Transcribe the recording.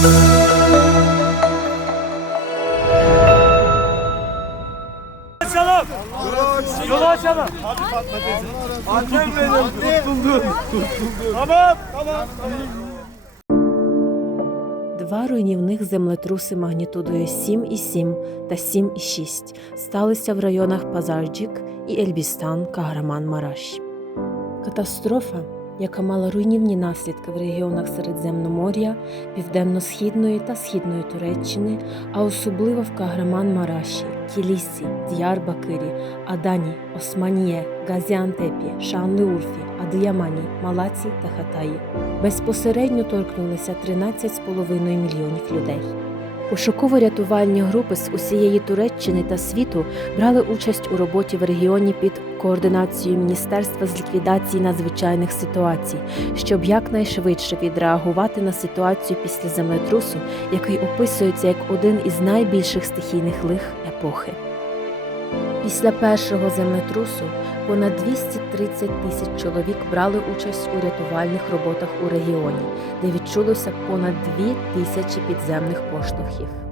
Два руйнівних землетруси магнітудою 7,7 та 7,6 сталися в районах Пазарджік і Ельбістан Каграман Мараш. Катастрофа, яка мала руйнівні наслідки в регіонах Середземномор'я, Південно-Східної та Східної Туреччини, а особливо в Каграман Мараші, Кілісі, Діарбакирі, Адані, Османіє, Газіантепі, Шанлиурфі, Адиямані, Малаці та Хатаї безпосередньо торкнулися 13,5 мільйонів людей. Пошуково-рятувальні групи з усієї Туреччини та світу брали участь у роботі в регіоні під координацією Міністерства з ліквідації надзвичайних ситуацій, щоб якнайшвидше відреагувати на ситуацію після землетрусу, який описується як один із найбільших стихійних лих епохи. Після першого землетрусу понад 230 тисяч чоловік брали участь у рятувальних роботах у регіоні, де відчулося понад 2 тисячі підземних поштовхів.